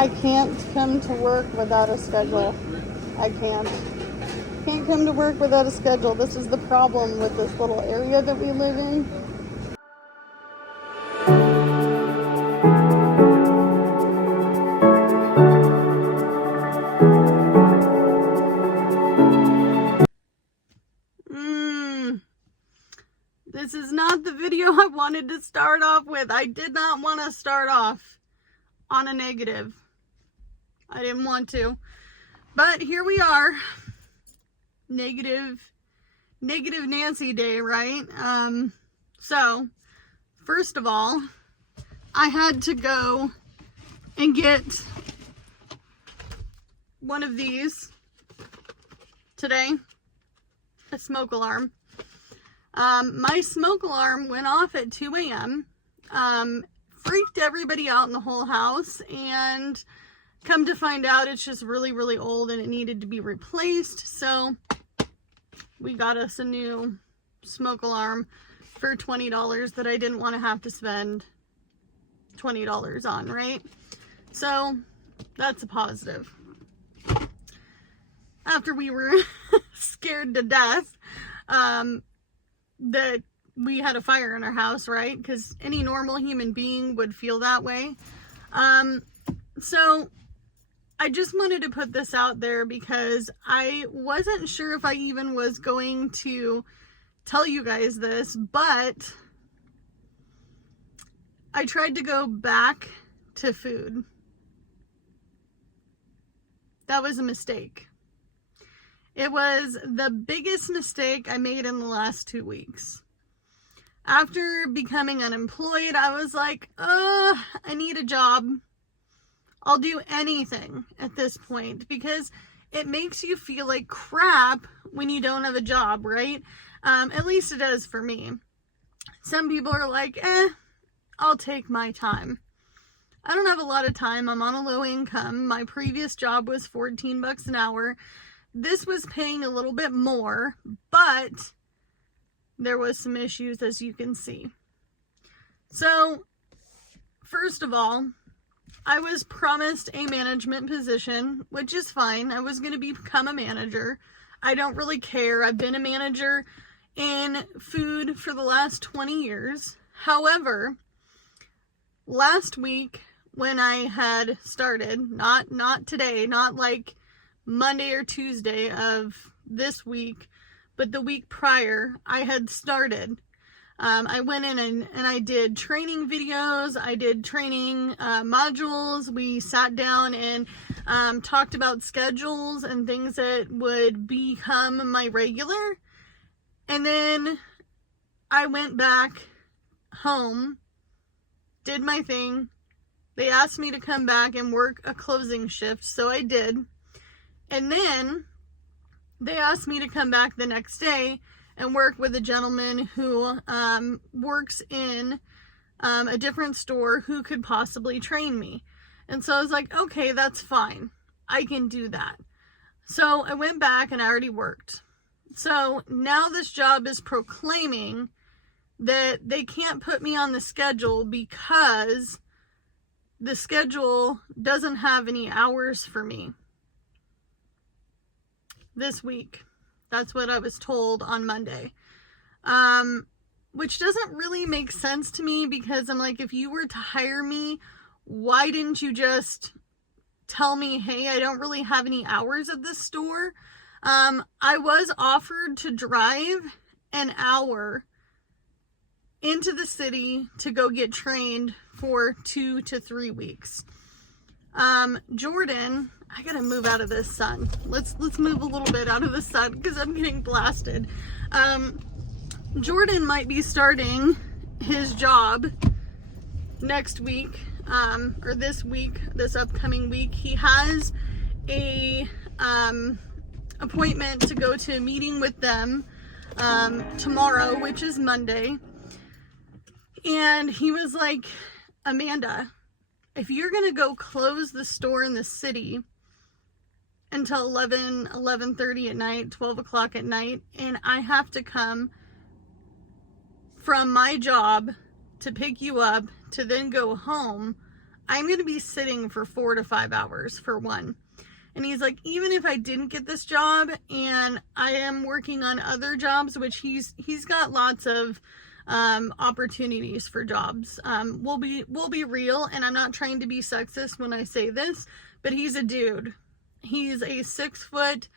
I can't come to work without a schedule. I can't. Can't come to work without a schedule. This is the problem with this little area that we live in. This is not the video I wanted to start off with. I did not want to start off on a negative. I didn't want to. But here we are. Negative Nancy day, right? So, first of all, I had to go and get one of these today, a smoke alarm. My smoke alarm went off at 2 a.m. Freaked everybody out in the whole house, and come to find out it's just really, really old and it needed to be replaced. So we got us a new smoke alarm for $20 that I didn't want to have to spend $20 on, right? So that's a positive. After we were scared to death that we had a fire in our house, right? Because any normal human being would feel that way. So I just wanted to put this out there because I wasn't sure if I even was going to tell you guys this, but I tried to go back to food. That was a mistake. It was the biggest mistake I made in the last 2 weeks. After becoming unemployed, I was like, I need a job. I'll do anything at this point because it makes you feel like crap when you don't have a job, right? At least it does for me. Some people are like, I'll take my time. I don't have a lot of time. I'm on a low income. My previous job was $14 an hour. This was paying a little bit more, but there was some issues, as you can see. So, first of all, I was promised a management position, which is fine. I was going to become a manager. I don't really care. I've been a manager in food for the last 20 years. However, last week when I had started, not today, not like Monday or Tuesday of this week, but the week prior, I had started. I went in and I did training videos. I did training modules. We sat down and talked about schedules and things that would become my regular. And then I went back home, did my thing. They asked me to come back and work a closing shift, so I did. And then they asked me to come back the next day and work with a gentleman who works in a different store who could possibly train me. And so I was like, okay, that's fine. I can do that. So I went back and I already worked. So now this job is proclaiming that they can't put me on the schedule because the schedule doesn't have any hours for me this week. That's what I was told on Monday. Which doesn't really make sense to me because I'm like, if you were to hire me, why didn't you just tell me, hey, I don't really have any hours at this store? I was offered to drive an hour into the city to go get trained for 2 to 3 weeks. Jordan, I gotta move out of this sun. Let's move a little bit out of the sun because I'm getting blasted. Jordan might be starting his job next week, or this week, this upcoming week. He has a appointment to go to a meeting with them tomorrow, which is Monday. And he was like, Amanda, if you're gonna go close the store in the city until 11:30 at night, 12 o'clock at night, and I have to come from my job to pick you up to then go home, I'm going to be sitting for 4 to 5 hours for one. And he's like, even if I didn't get this job and I am working on other jobs, which he's got lots of opportunities for jobs. We'll be real, and I'm not trying to be sexist when I say this, but he's a dude. He's a 6'2",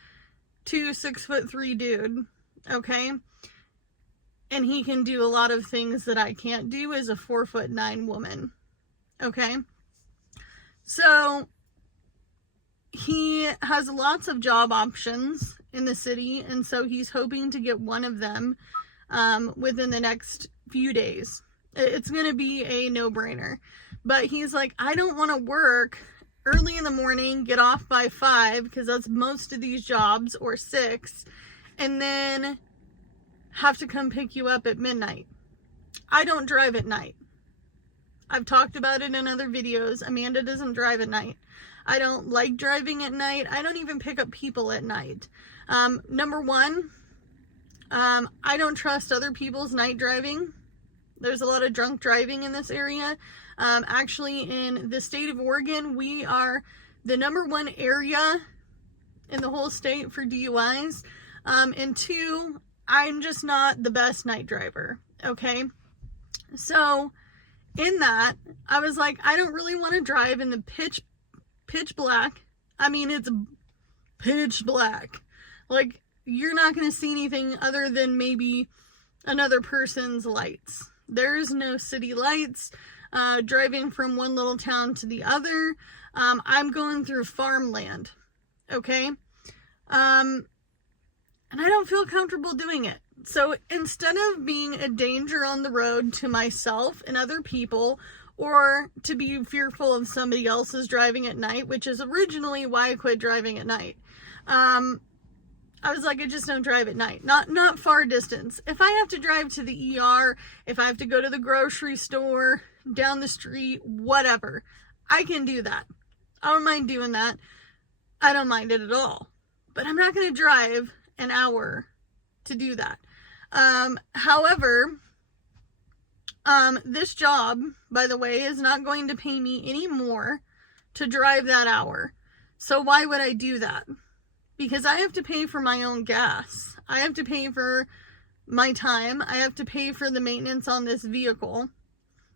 6'3" dude. Okay. And he can do a lot of things that I can't do as a 4'9" woman. Okay. So he has lots of job options in the city, and so he's hoping to get one of them within the next few days. It's going to be a no-brainer. But he's like, I don't want to work early in the morning, get off by 5, because that's most of these jobs, or 6, and then have to come pick you up at midnight. I don't drive at night. I've talked about it in other videos. Amanda doesn't drive at night. I don't like driving at night. I don't even pick up people at night. Number one, I don't trust other people's night driving. There's a lot of drunk driving in this area. Actually, in the state of Oregon, we are the #1 area in the whole state for DUIs. And 2, I'm just not the best night driver. Okay. So in that, I was like, I don't really want to drive in the pitch black. I mean, it's pitch black. Like, you're not going to see anything other than maybe another person's lights. There's no city lights. Driving from one little town to the other. I'm going through farmland. Okay. And I don't feel comfortable doing it. So instead of being a danger on the road to myself and other people, or to be fearful of somebody else's driving at night, which is originally why I quit driving at night. I was like, I just don't drive at night. Not far distance. If I have to drive to the ER, if I have to go to the grocery store, down the street, whatever, I can do that. I don't mind doing that. I don't mind it at all. But I'm not going to drive an hour to do that. However, this job, by the way, is not going to pay me any more to drive that hour. So why would I do that? Because I have to pay for my own gas. I have to pay for my time. I have to pay for the maintenance on this vehicle.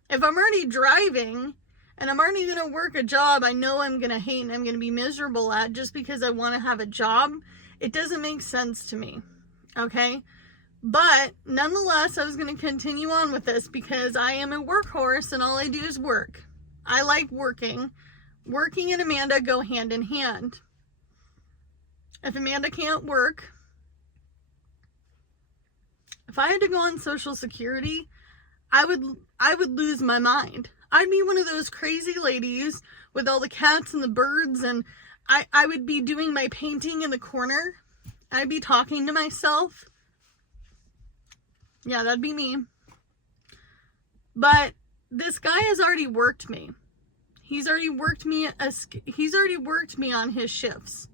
If I'm already driving and I'm already going to work a job I know I'm going to hate and I'm going to be miserable at just because I want to have a job, it doesn't make sense to me. Okay? But nonetheless, I was going to continue on with this because I am a workhorse and all I do is work. I like working. Working and Amanda go hand in hand. If Amanda can't work, if I had to go on Social Security, I would lose my mind. I'd be one of those crazy ladies with all the cats and the birds, and I would be doing my painting in the corner. I'd be talking to myself. Yeah, that'd be me. But this guy has already worked me. He's already worked me on his shifts.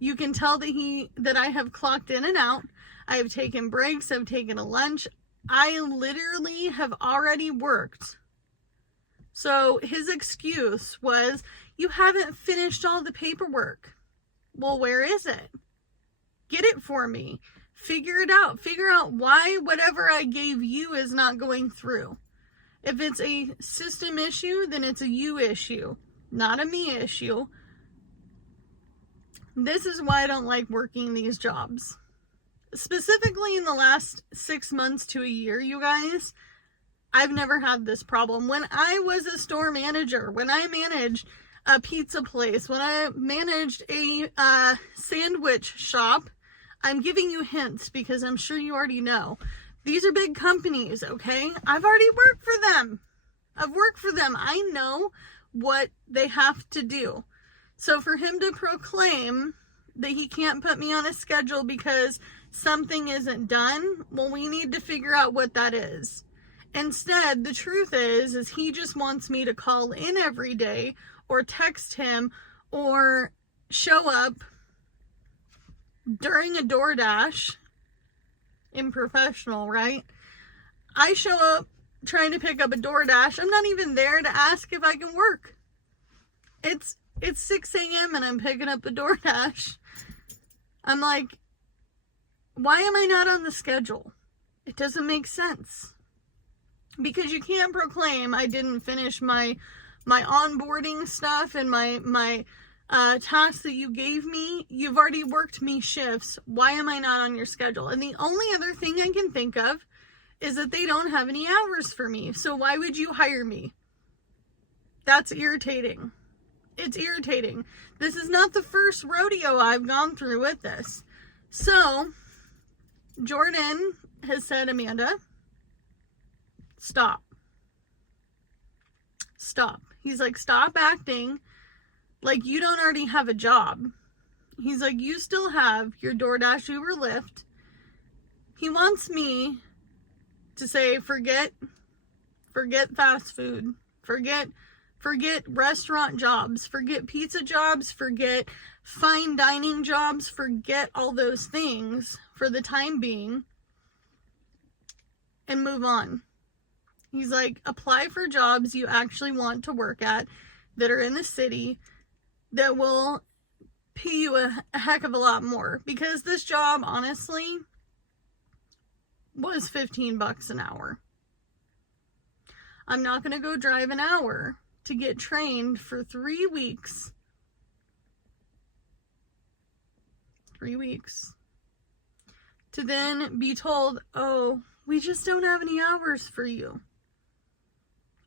You can tell that I have clocked in and out. I have taken breaks. I've taken a lunch. I literally have already worked. So his excuse was, you haven't finished all the paperwork. Well, where is it? Get it for me. Figure it out. Figure out why whatever I gave you is not going through. If it's a system issue, then it's a you issue, not a me issue. This is why I don't like working these jobs. Specifically in the last 6 months to a year, you guys, I've never had this problem. When I was a store manager, when I managed a pizza place, when I managed a sandwich shop, I'm giving you hints because I'm sure you already know. These are big companies, okay? I've already worked for them. I've worked for them. I know what they have to do. So for him to proclaim that he can't put me on a schedule because something isn't done, well, we need to figure out what that is. Instead, the truth is he just wants me to call in every day or text him or show up during a DoorDash. Unprofessional, right? I show up trying to pick up a DoorDash. I'm not even there to ask if I can work. It's 6 a.m. and I'm picking up a DoorDash. I'm like, why am I not on the schedule? It doesn't make sense. Because you can't proclaim I didn't finish my onboarding stuff and my tasks that you gave me. You've already worked me shifts. Why am I not on your schedule? And the only other thing I can think of is that they don't have any hours for me. So why would you hire me? That's irritating. It's irritating. This is not the first rodeo I've gone through with this. So Jordan has said, Amanda, stop. Stop. He's like, stop acting like you don't already have a job. He's like, you still have your DoorDash, Uber, Lyft. He wants me to say, forget fast food. Forget restaurant jobs. Forget pizza jobs. Forget fine dining jobs. Forget all those things for the time being. And move on. He's like, apply for jobs you actually want to work at that are in the city that will pay you a heck of a lot more. Because this job, honestly, was $15 an hour. I'm not going to go drive an hour to get trained for 3 weeks. 3 weeks. To then be told, oh, we just don't have any hours for you.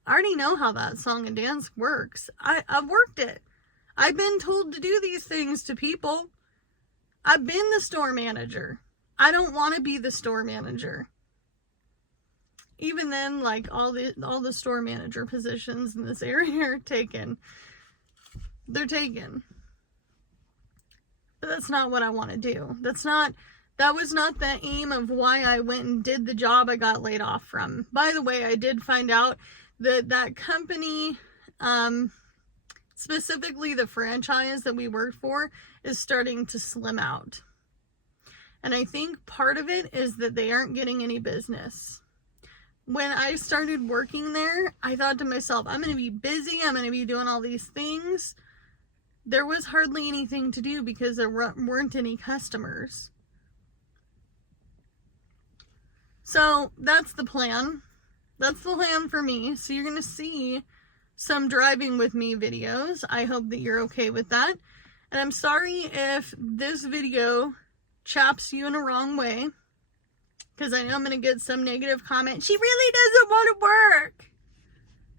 I already know how that song and dance works. I've worked it. I've been told to do these things to people. I've been the store manager. I don't want to be the store manager. Even then, like, all the store manager positions in this area are taken. They're taken. But that's not what I want to do. That was not the aim of why I went and did the job I got laid off from. By the way, I did find out that company, specifically the franchise that we worked for, is starting to slim out. And I think part of it is that they aren't getting any business. When I started working there, I thought to myself, I'm going to be busy. I'm going to be doing all these things. There was hardly anything to do because there weren't any customers. So that's the plan. That's the plan for me. So you're going to see some driving with me videos. I hope that you're okay with that. And I'm sorry if this video chaps you in a wrong way, because I know I'm going to get some negative comment. She really doesn't want to work.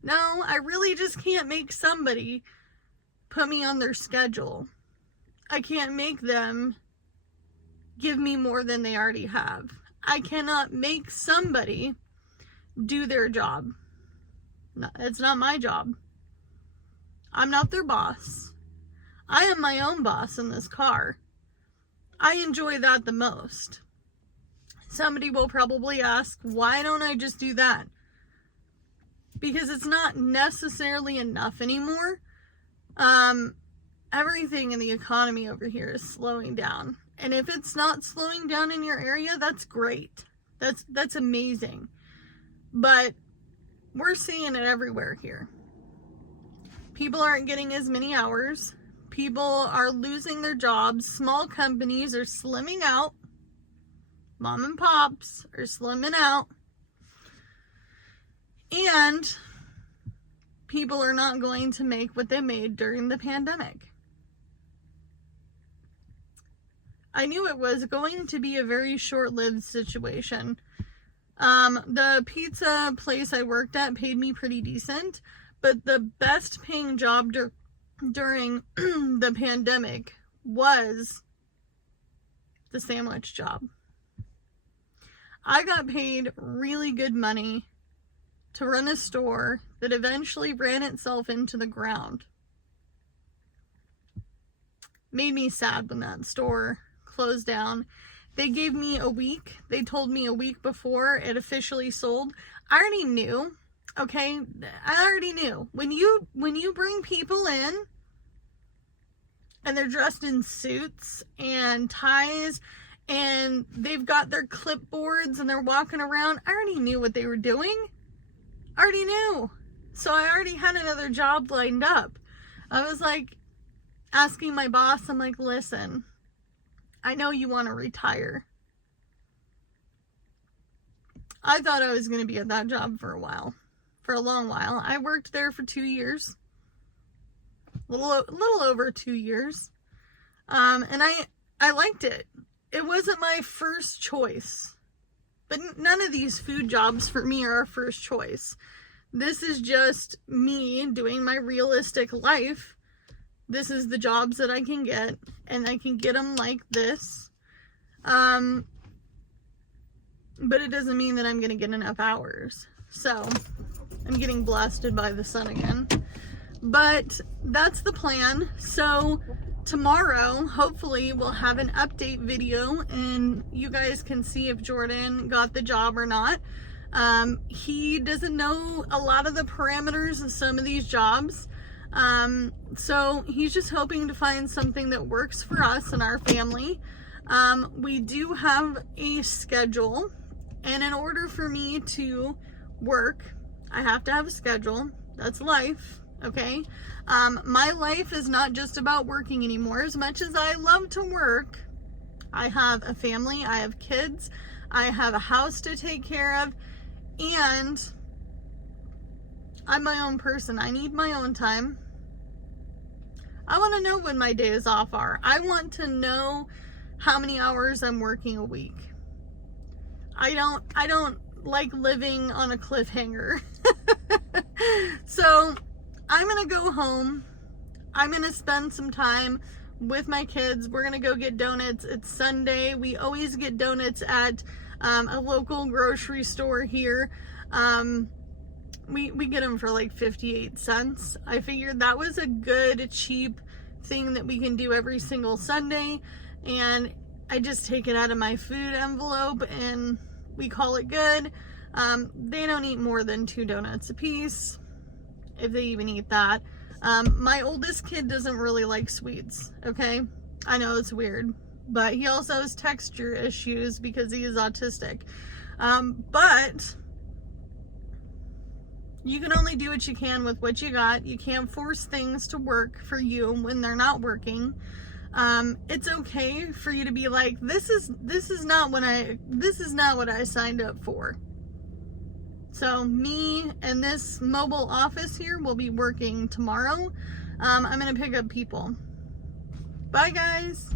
No, I really just can't make somebody put me on their schedule. I can't make them give me more than they already have. I cannot make somebody do their job. No, it's not my job. I'm not their boss. I am my own boss in this car. I enjoy that the most. Somebody will probably ask, why don't I just do that? Because it's not necessarily enough anymore. Everything in the economy over here is slowing down. And if it's not slowing down in your area, that's great. That's amazing. But we're seeing it everywhere here. People aren't getting as many hours. People are losing their jobs. Small companies are slimming out. Mom and pops are slimming out. And people are not going to make what they made during the pandemic. I knew it was going to be a very short-lived situation. The pizza place I worked at paid me pretty decent, but the best paying job during the pandemic was the sandwich job. I got paid really good money to run a store that eventually ran itself into the ground. Made me sad when that store closed down. They gave me a week. They told me a week before it officially sold. I already knew. Okay? I already knew. When you bring people in and they're dressed in suits and ties and they've got their clipboards and they're walking around, I already knew what they were doing. I already knew. So I already had another job lined up. I was like asking my boss, I'm like, listen, I know you want to retire. I thought I was going to be at that job for a long while. I worked there for 2 years, a little over 2 years. And I liked it. It wasn't my first choice, but none of these food jobs for me are our first choice. This is just me doing my realistic life. This is the jobs that I can get, and I can get them like this. But it doesn't mean that I'm going to get enough hours. So I'm getting blasted by the sun again. But that's the plan. So tomorrow, hopefully, we'll have an update video and you guys can see if Jordan got the job or not. He doesn't know a lot of the parameters of some of these jobs. So he's just hoping to find something that works for us and our family. We do have a schedule, and in order for me to work, I have to have a schedule. That's life. Okay. My life is not just about working anymore. As much as I love to work, I have a family, I have kids, I have a house to take care of, and I'm my own person. I need my own time. I want to know when my days off are. I want to know how many hours I'm working a week. I don't like living on a cliffhanger. So I'm going to go home. I'm going to spend some time with my kids. We're going to go get donuts. It's Sunday. We always get donuts at a local grocery store here. We get them for like 58 cents. I figured that was a good, cheap thing that we can do every single Sunday. And I just take it out of my food envelope and we call it good. They don't eat more than 2 donuts a piece, if they even eat that. My oldest kid doesn't really like sweets, okay? I know it's weird, but he also has texture issues because he is autistic. But you can only do what you can with what you got. You can't force things to work for you when they're not working. It's okay for you to be like, this is not what I signed up for. So me and this mobile office here will be working tomorrow. I'm going to pick up people. Bye, guys.